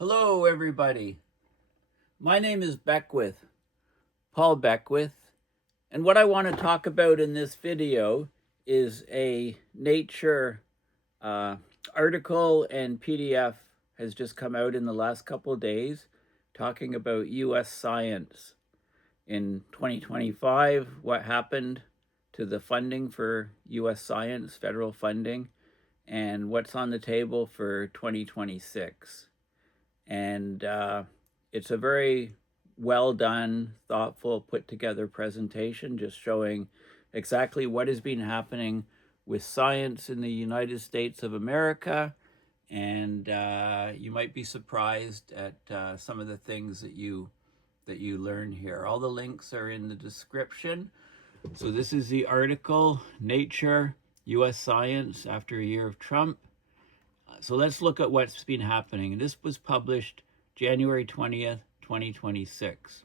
Hello, everybody. My name is Beckwith, Paul Beckwith, and what I want to talk about in this video is a Nature uh, article and PDF has just come out in the last couple of days talking about U.S. science in 2025, what happened to the funding for U.S. science, federal funding, and what's on the table for 2026. And it's a very well done, thoughtful, put together presentation just showing exactly what has been happening with science in the United States of America. And you might be surprised at some of the things that you learn here. All the links are in the description. So this is the article, Nature, U.S. Science After a Year of Trump. So let's look at what's been happening. This was published January 20th, 2026.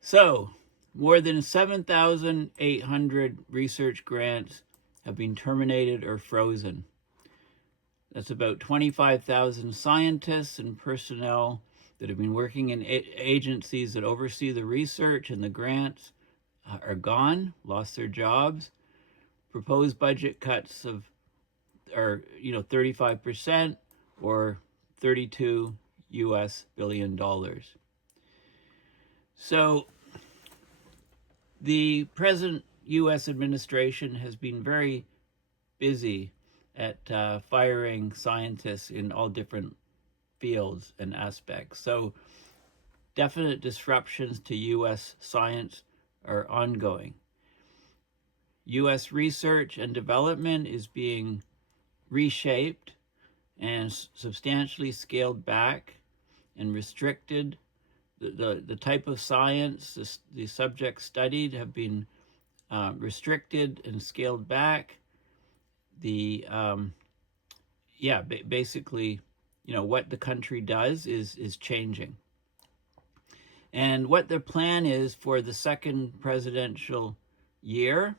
So more than 7,800 research grants have been terminated or frozen. That's about 25,000 scientists and personnel that have been working in agencies that oversee the research and the grants are gone, lost their jobs. Proposed budget cuts are 35% or 32 US billion dollars. So the present US administration has been very busy at firing scientists in all different fields and aspects. So definite disruptions to US science are ongoing. US research and development is being reshaped and substantially scaled back and restricted. The type of science the subjects studied have been restricted and scaled back. Basically, what the country does is changing. And what their plan is for the second presidential year,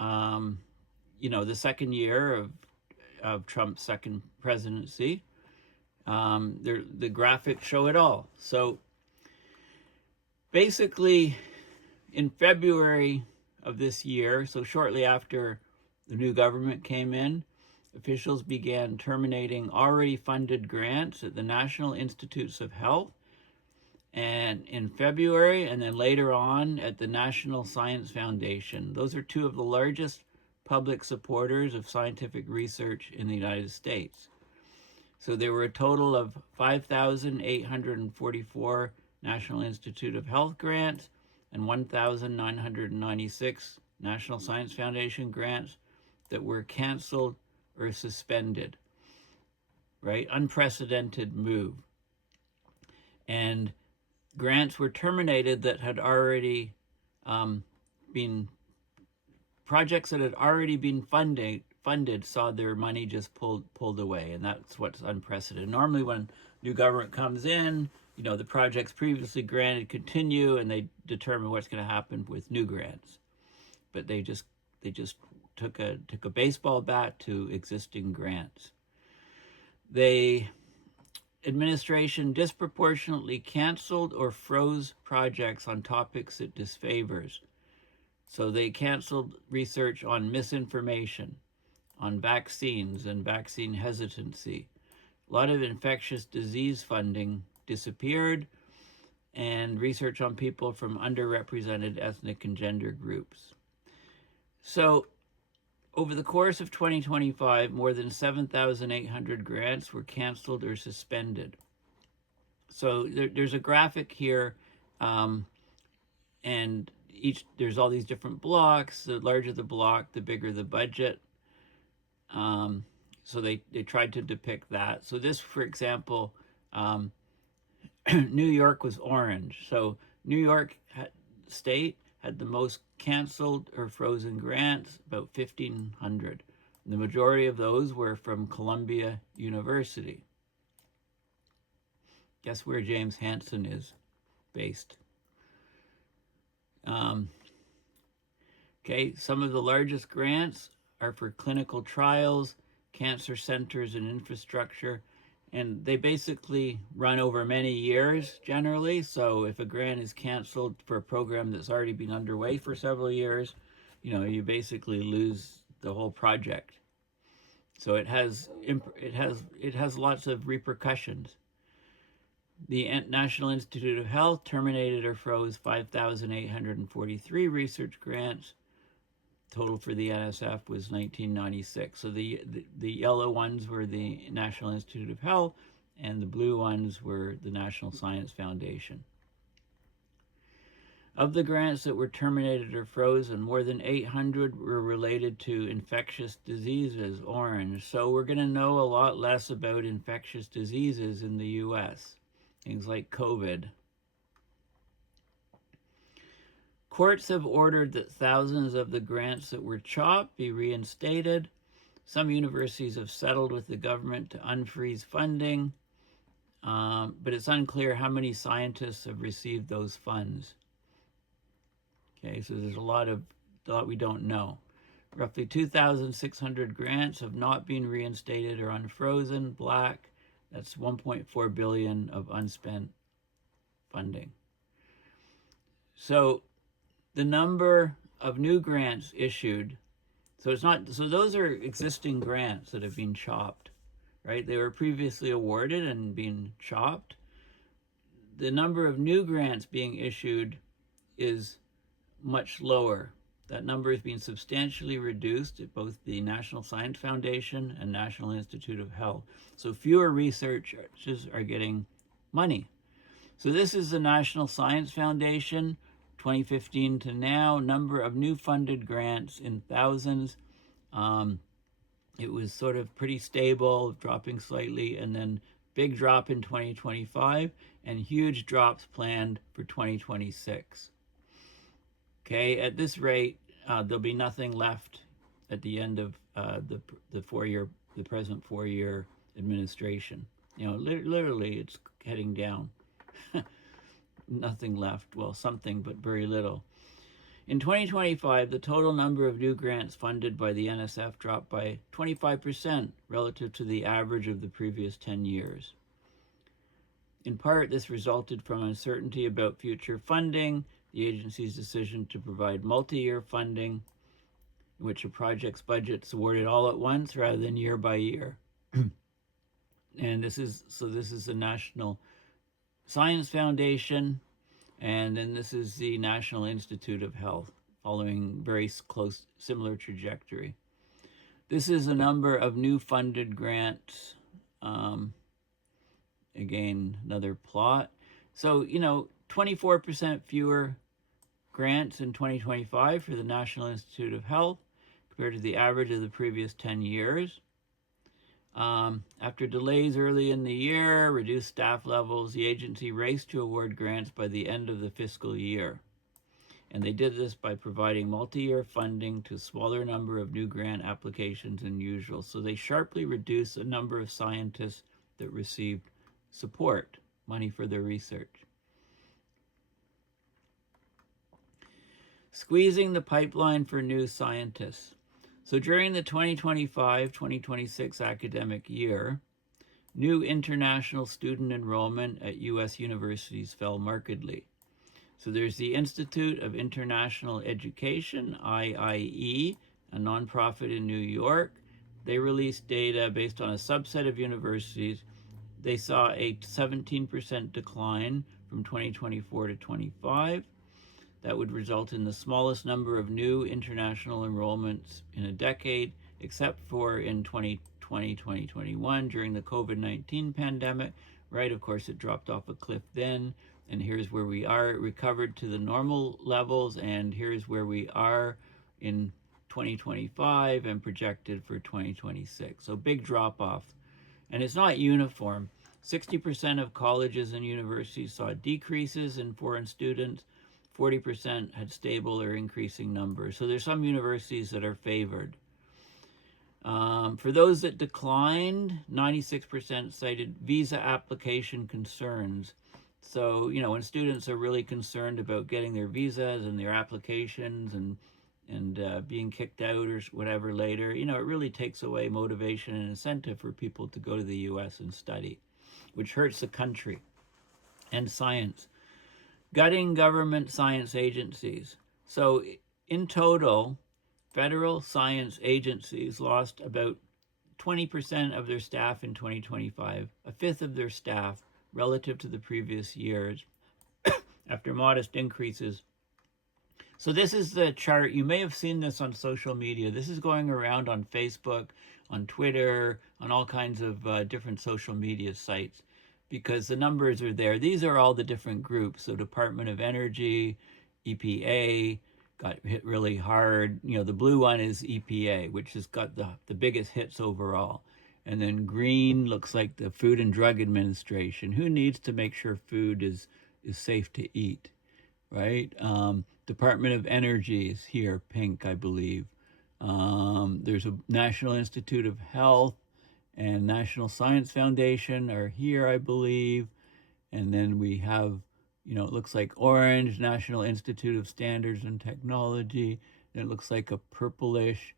the second year of Trump's second presidency, the graphics show it all. So basically, in February of this year, so shortly after the new government came in, officials began terminating already funded grants at the National Institutes of Health, and in February, and then later on at the National Science Foundation. Those are two of the largest public supporters of scientific research in the United States. So there were a total of 5,844 National Institute of Health grants and 1,996 National Science Foundation grants that were canceled or suspended, right? Unprecedented move. And grants were terminated that had already been, projects that had already been funded saw their money just pulled away, and that's what's unprecedented. Normally when new government comes in, the projects previously granted continue and they determine what's going to happen with new grants. But they just took a baseball bat to existing grants. Administration disproportionately canceled or froze projects on topics it disfavors. So they canceled research on misinformation, on vaccines and vaccine hesitancy. A lot of infectious disease funding disappeared, and research on people from underrepresented ethnic and gender groups. So over the course of 2025, more than 7,800 grants were canceled or suspended. So there's a graphic here, and there's all these different blocks. The larger the block, the bigger the budget. So they tried to depict that. So this, for example, New York was orange. So New York State had the most canceled or frozen grants, about 1,500. The majority of those were from Columbia University. Guess where James Hansen is based. Okay, some of the largest grants are for clinical trials, cancer centers and infrastructure, And they basically run over many years generally. So if a grant is canceled for a program that's already been underway for several years, you basically lose the whole project. So it has lots of repercussions. The National Institute of Health terminated or froze 5,843 research grants. Total for the NSF was 1996. So the yellow ones were the National Institute of Health, and the blue ones were the National Science Foundation. Of the grants that were terminated or frozen, more than 800 were related to infectious diseases, orange. So we're going to know a lot less about infectious diseases in the U.S., things like COVID. Courts have ordered that thousands of the grants that were chopped be reinstated. Some universities have settled with the government to unfreeze funding, but it's unclear how many scientists have received those funds. Okay, so there's a lot we don't know. Roughly 2,600 grants have not been reinstated or unfrozen, black. That's 1.4 billion of unspent funding. So the number of new grants issued, so those are existing grants that have been chopped, right? They were previously awarded and being chopped. The number of new grants being issued is much lower. That number has been substantially reduced at both the National Science Foundation and National Institute of Health. So fewer researchers are getting money. So this is the National Science Foundation, 2015 to now, number of new funded grants in thousands. It was sort of pretty stable, dropping slightly, and then big drop in 2025 and huge drops planned for 2026. Okay, at this rate, there'll be nothing left at the end of the present 4-year administration. Literally, it's heading down. Nothing left. Well, something, but very little. In 2025, the total number of new grants funded by the NSF dropped by 25% relative to the average of the previous 10 years. In part, this resulted from uncertainty about future funding, the agency's decision to provide multi-year funding, in which a project's budget is awarded all at once rather than year by year. And this is the National Science Foundation, and then this is the National Institute of Health, following very close, similar trajectory. This is a number of new funded grants. Again, another plot. So, 24% fewer grants in 2025 for the National Institute of Health compared to the average of the previous 10 years. After delays early in the year, reduced staff levels, the agency raced to award grants by the end of the fiscal year. And they did this by providing multi-year funding to a smaller number of new grant applications than usual. So they sharply reduced the number of scientists that received support, money for their research. Squeezing the pipeline for new scientists. So during the 2025-2026 academic year, new international student enrollment at U.S. universities fell markedly. So there's the Institute of International Education, IIE, a nonprofit in New York. They released data based on a subset of universities. They saw a 17% decline from 2024 to 25. That would result in the smallest number of new international enrollments in a decade, except for in 2020-2021 during the COVID-19 pandemic. Right, of course, it dropped off a cliff then, and here's where we are. It recovered to the normal levels, and here's where we are in 2025 and projected for 2026. So big drop off. And it's not uniform. 60% of colleges and universities saw decreases in foreign students. 40% had stable or increasing numbers. So there's some universities that are favored. For those that declined, 96% cited visa application concerns. So, when students are really concerned about getting their visas and their applications and being kicked out or whatever later, it really takes away motivation and incentive for people to go to the US and study, which hurts the country and science. Gutting government science agencies. So in total, federal science agencies lost about 20% of their staff in 2025, a fifth of their staff relative to the previous years, after modest increases. So this is the chart. You may have seen this on social media. This is going around on Facebook, on Twitter, on all kinds of different social media sites, because the numbers are there. These are all the different groups. So Department of Energy, EPA got hit really hard. The blue one is EPA, which has got the biggest hits overall. And then green looks like the Food and Drug Administration. Who needs to make sure food is safe to eat, right? Department of Energy is here, pink, I believe. There's a National Institute of Health and National Science Foundation are here, I believe. And then we have, it looks like orange, National Institute of Standards and Technology. And it looks like a purplish,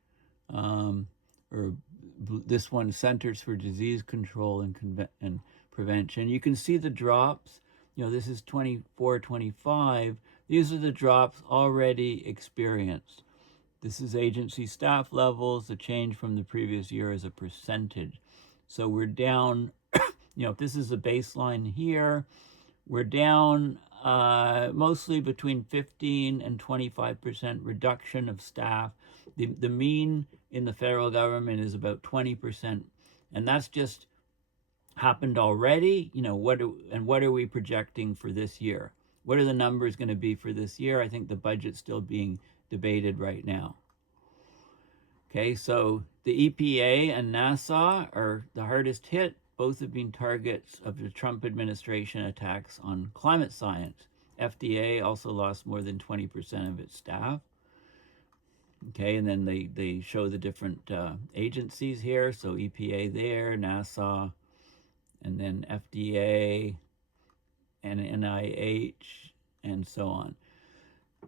or this one, Centers for Disease Control and Prevention. You can see the drops. This is 24, 25. These are the drops already experienced. This is agency staff levels. The change from the previous year is a percentage. So we're down, if this is a baseline here, we're down mostly between 15 and 25% reduction of staff. The mean in the federal government is about 20%, and that's just happened already. What are we projecting for this year? What are the numbers going to be for this year? I think the budget's still being debated right now. Okay, so the EPA and NASA are the hardest hit. Both have been targets of the Trump administration attacks on climate science. FDA also lost more than 20% of its staff. Okay, and then they show the different agencies here. So EPA there, NASA, and then FDA and NIH, and so on.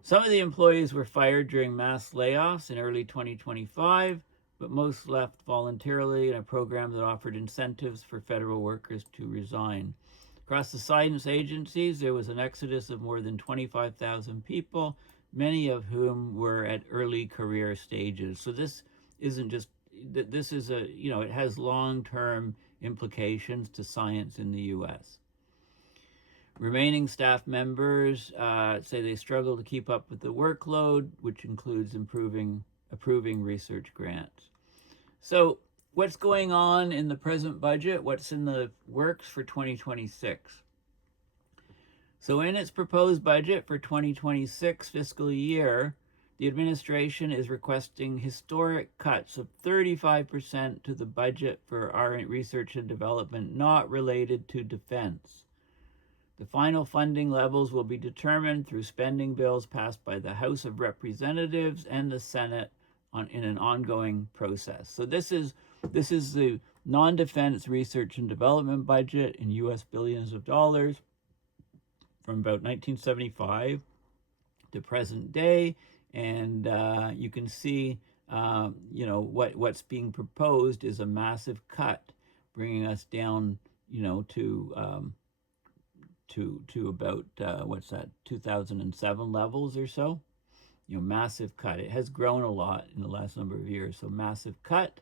Some of the employees were fired during mass layoffs in early 2025, but most left voluntarily in a program that offered incentives for federal workers to resign. Across the science agencies, there was an exodus of more than 25,000 people, many of whom were at early career stages. So this isn't just, this is it has long-term implications to science in the U.S. Remaining staff members say they struggle to keep up with the workload, which includes approving research grants. So what's going on in the present budget? What's in the works for 2026? So in its proposed budget for 2026 fiscal year, the administration is requesting historic cuts of 35% to the budget for our research and development not related to defense. The final funding levels will be determined through spending bills passed by the House of Representatives and the Senate in an ongoing process. So this is the non-defense research and development budget in U.S. billions of dollars from about 1975 to present day, and you can see, what's being proposed is a massive cut, bringing us down, to about 2007 levels or so. Massive cut. It has grown a lot in the last number of years, so massive cut.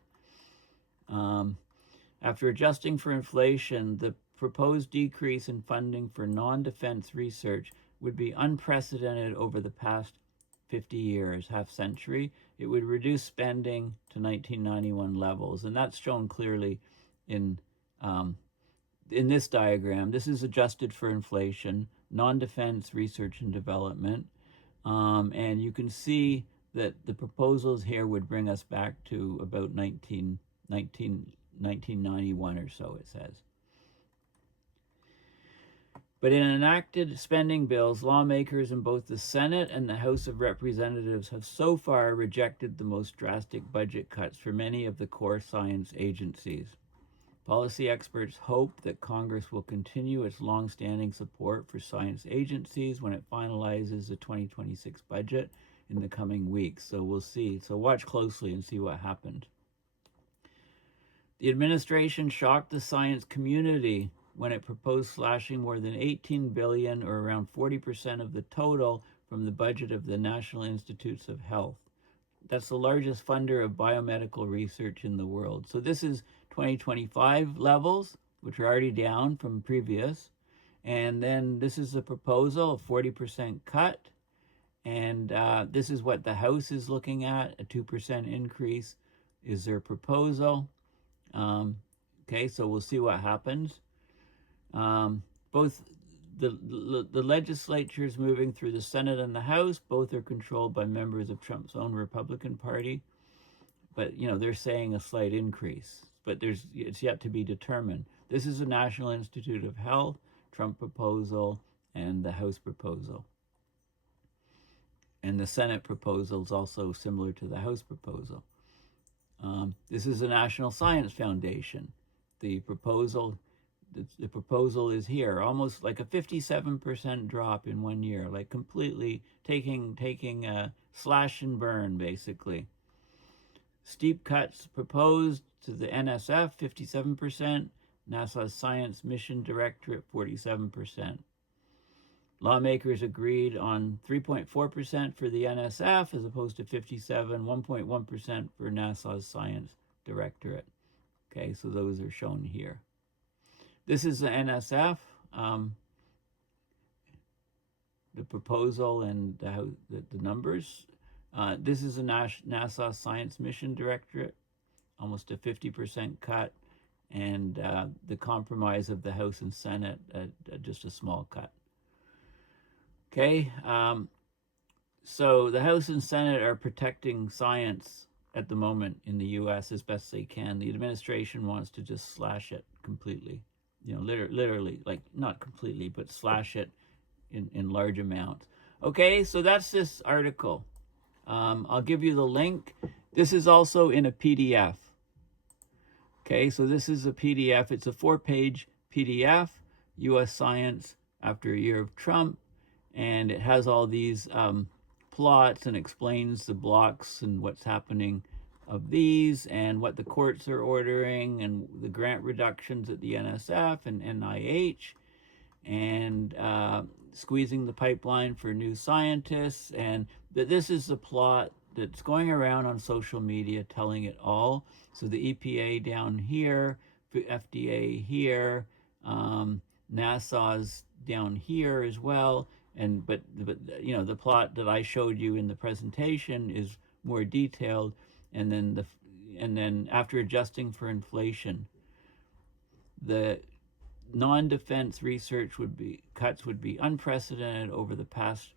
After adjusting for inflation, the proposed decrease in funding for non-defense research would be unprecedented over the past 50 years, half century. It would reduce spending to 1991 levels, and that's shown clearly in this diagram. This is adjusted for inflation, non-defense research and development, and you can see that the proposals here would bring us back to about 1991 or so, it says. But in enacted spending bills, lawmakers in both the Senate and the House of Representatives have so far rejected the most drastic budget cuts for many of the core science agencies. Policy experts hope that Congress will continue its long-standing support for science agencies when it finalizes the 2026 budget in the coming weeks. So we'll see. So watch closely and see what happened. The administration shocked the science community when it proposed slashing more than 18 billion, or around 40% of the total, from the budget of the National Institutes of Health. That's the largest funder of biomedical research in the world. So this is 2025 levels, which are already down from previous. And then this is a proposal, a 40% cut. And this is what the House is looking at, a 2% increase is their proposal. Okay, so we'll see what happens. Both the legislatures moving through the Senate and the House, both are controlled by members of Trump's own Republican Party. But, you know, they're saying a slight increase, but it's yet to be determined. This is the National Institute of Health, Trump proposal, and the House proposal. And the Senate proposal is also similar to the House proposal. This is the National Science Foundation. The proposal is here, almost like a 57% drop in 1 year, like completely taking a slash and burn, basically. Steep cuts proposed to the NSF, 57%, NASA's Science Mission Directorate, 47%. Lawmakers agreed on 3.4% for the NSF as opposed to 57, 1.1% for NASA's Science Directorate. Okay, so those are shown here. This is the NSF, the proposal and the numbers. This is the NASA Science Mission Directorate, almost a 50% cut, and the compromise of the House and Senate, just a small cut. Okay, so the House and Senate are protecting science at the moment in the U.S. as best they can. The administration wants to just slash it completely. You know, literally, like not completely, but slash it in large amounts. Okay, so that's this article. I'll give you the link. This is also in a PDF. Okay, so this is a PDF. It's a 4-page PDF, U.S. Science After a Year of Trump. And it has all these plots and explains the blocks and what's happening of these and what the courts are ordering and the grant reductions at the NSF and NIH and squeezing the pipeline for new scientists. And this is the plot that's going around on social media telling it all. So the EPA down here, FDA here, NASA's down here as well. And but you know, the plot that I showed you in the presentation is more detailed, and then after adjusting for inflation, the non-defense research cuts would be unprecedented over the past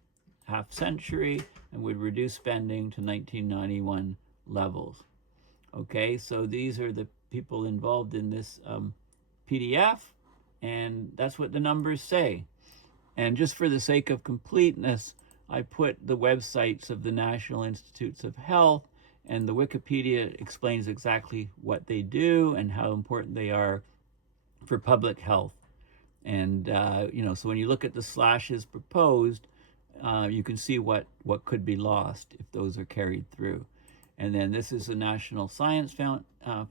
half century and would reduce spending to 1991 levels. Okay, so these are the people involved in this PDF, and that's what the numbers say. And just for the sake of completeness, I put the websites of the National Institutes of Health, and the Wikipedia explains exactly what they do and how important they are for public health. And, you know, so when you look at the slashes proposed, you can see what could be lost if those are carried through. And then this is the National Science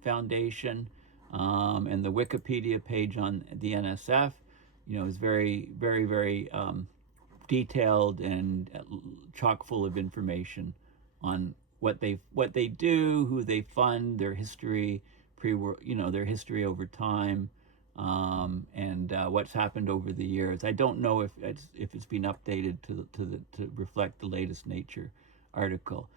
Foundation, and the Wikipedia page on the NSF. You know, is very, very, very detailed and chock full of information on what they do, who they fund, their history, their history over time, and what's happened over the years. I don't know if it's been updated to reflect the latest Nature article.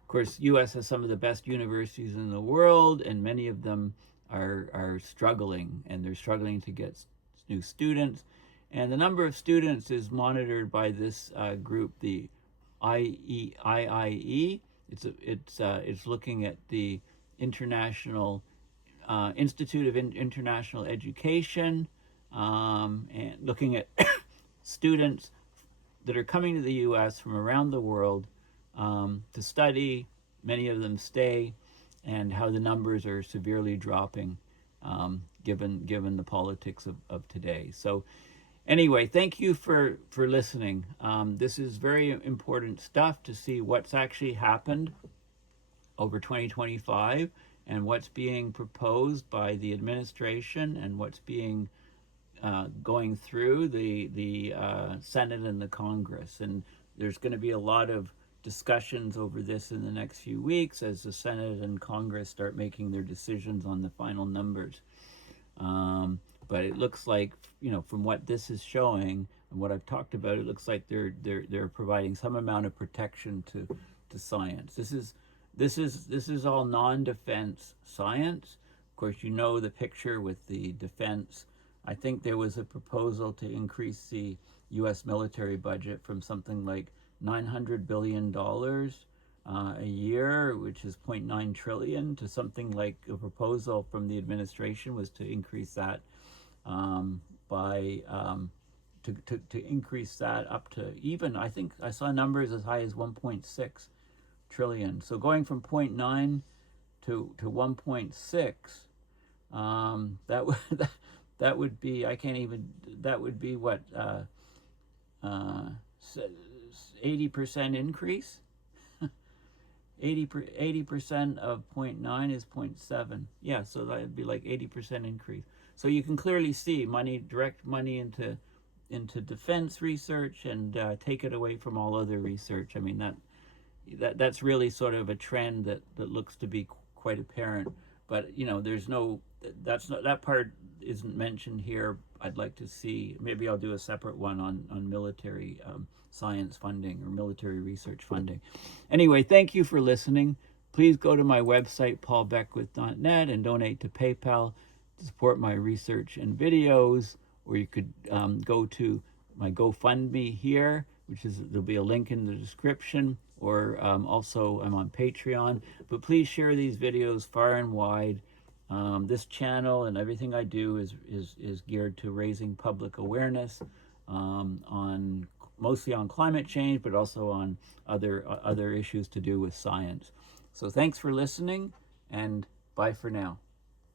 Of course, U.S. has some of the best universities in the world, and many of them are struggling, and they're struggling to get new students, and the number of students is monitored by this group, the IEEE. It's looking at the International Institute of International Education, and looking at students that are coming to the U.S. from around the world to study. Many of them stay, and how the numbers are severely dropping. Given the politics of today. So Anyway, thank you for listening. This is very important stuff to see what's actually happened over 2025 and what's being proposed by the administration and what's being going through the Senate and the Congress. And there's going to be a lot of discussions over this in the next few weeks as the Senate and Congress start making their decisions on the final numbers. But it looks like, from what this is showing and what I've talked about, it looks like they're providing some amount of protection to science. This is all non-defense science. Of course, the picture with the defense. I think there was a proposal to increase the U.S. military budget from something like $900 billion a year, which is 0.9 trillion, to something like a proposal from the administration was to increase that to increase that up to, even I think I saw numbers as high as 1.6 trillion. So going from 0.9 to 1.6, that would be, I can't even, that would be what, 80% increase. 80% of 0.9 is 0.7. Yeah, so that would be like 80% increase. So you can clearly see direct money into defense research and take it away from all other research. I mean, that's really sort of a trend that looks to be quite apparent. But there's that part isn't mentioned here. I'd like to see, maybe I'll do a separate one on military science funding or military research funding. Anyway, thank you for listening. Please go to my website, paulbeckwith.net, and donate to PayPal to support my research and videos. Or you could go to my GoFundMe here, there'll be a link in the description. Or also I'm on Patreon. But please share these videos far and wide. This channel and everything I do is geared to raising public awareness mostly on climate change, but also on other issues to do with science. So thanks for listening, and bye for now.